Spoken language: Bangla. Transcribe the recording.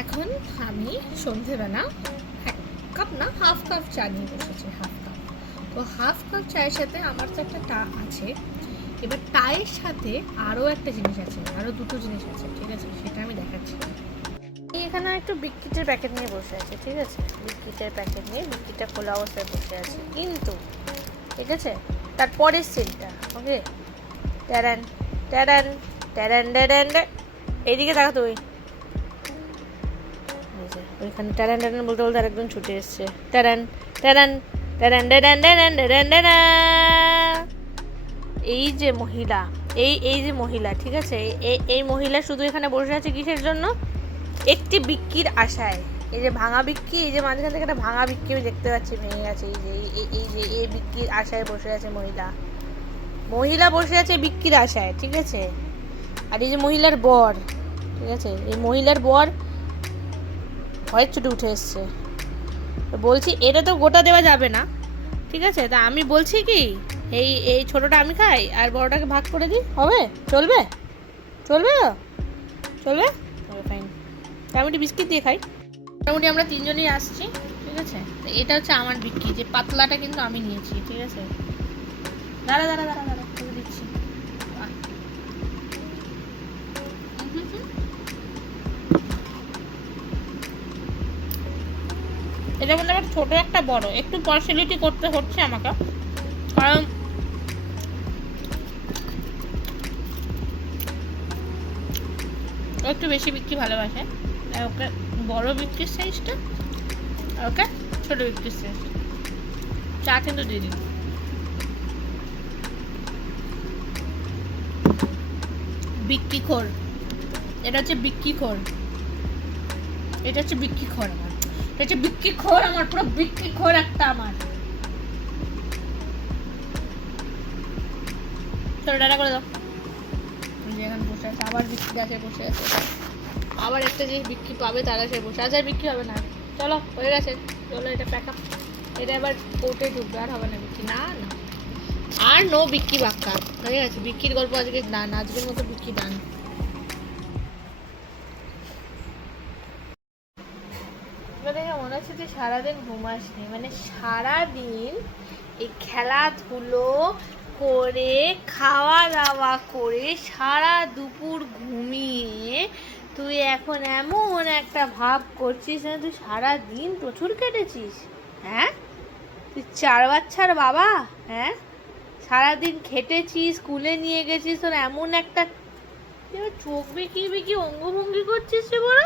এখন আমি সন্ধেবেলা 1 কাপ না 1/2 কাপ চা নিয়ে বসেছি, 1/2 কাপ। তো 1/2 কাপ চায়ের সাথে আমার তো একটা টা আছে, এবার টায়ের সাথে আরও একটা জিনিস আছে, আরও দুটো জিনিস আছে, ঠিক আছে, সেটা আমি দেখাচ্ছি। এখানে একটু বিস্কিটের প্যাকেট নিয়ে বসে আছে, ঠিক আছে, বিস্কিটের প্যাকেট নিয়ে বিস্কিটটা খোলা অবস্থায় বসে আছে, কিন্তু ঠিক আছে তারপরের সিনটা, ওকে, ট্যারান ট্যারান ট্যারান ট্যারান, এইদিকে দেখা তুই, ওইখানে ট্যারান ট্যারান বলতে বলতে আরেকজন ছুটে এসছে, ট্যারান ট্যারান ট্যারান ট্যারান ট্যারান ট্যারান ট্যারান। এই যে মহিলা, এই যে মহিলা, ঠিক আছে, এই মহিলা শুধু এখানে বসে আছে কিসের জন্য? একটি বিক্কির আশায়। এই যে ভাঙা বিক্কি, এই যে মাঝখান থেকে একটা ভাঙা বিক্কি আমি দেখতে পাচ্ছি ভেঙে গেছে, এই বিক্কির আশায় বসে আছে মহিলা বসে আছে বিক্কির আশায়, ঠিক আছে। আর এই যে মহিলার বর, ঠিক আছে, এই মহিলার বর ভয়ের চোটে উঠে এসছে। বলছি এটা তো গোটা দেওয়া যাবে না, ঠিক আছে, তা আমি বলছি কি এই ছোটটা আমি খাই আর বড়টাকে ভাগ করে দিই, হবে? চলবে? চলবে? চলবে? ফাইন, আমি একটু বিস্কিট দিয়ে খাই। মোটামুটি আমরা তিনজনই আসছি, ঠিক আছে। তো এটা হচ্ছে আমার বিক্রি, যে পাতলাটা কিন্তু আমি নিয়েছি, ঠিক আছে। দাঁড়া দাঁড়া দাঁড়া দাঁড়া করে দিচ্ছি। এটা মধ্যে আমার ছোট একটা বড় একটু পার্সিয়ালিটি করতে হচ্ছে আমাকে, কারণ একটু বেশি বিক্রি ভালোবাসে, ওকে বড় বিক্রির সাইজটা, ওকে ছোট বিক্রির সাইজ। চা কিন্তু দিয়ে দিন। বিক্রিখোর, এটা হচ্ছে বিক্রিখোর, এটা হচ্ছে বিক্রিখোর আমার, এটা হচ্ছে বিক্রিখোর আমার, পুরো বিক্রিখোর একটা আমার। চলো ডাটা করে দাও। এখানে বসে আছে, আবার বিক্রি গাছে বসে আছে, আবার একটা জিনিস বিক্রি পাবে তার কাছে বসে আছে, আর বিক্রি হবে না। চলো হয়ে গেছে, চলো এটা প্যাক আপ, এটা এবার কোর্টে ঢুকবে, আর হবে না বিক্রি, না না আর নো বিক্রি বাক্কা, হয়ে গেছে বিক্রির গল্প আজকে ডান, আজকের মতো বিক্রি ডান। দেখে মনে হচ্ছে যে সারাদিন ঘুমাসনি, মানে সারাদিন এই খেলাধুলো করে খাওয়া দাওয়া করে সারা দুপুর ঘুমিয়ে তুই এখন এমন একটা ভাব করছিস না তুই সারাদিন প্রচুর কেটেছিস। হ্যাঁ, তুই 4 বাচ্চার বাবা, হ্যাঁ, সারাদিন খেটেছিস, স্কুলে নিয়ে গেছিস, তোর এমন একটা চোখ বিকি বিকি অঙ্গভঙ্গি করছিস রে বড়।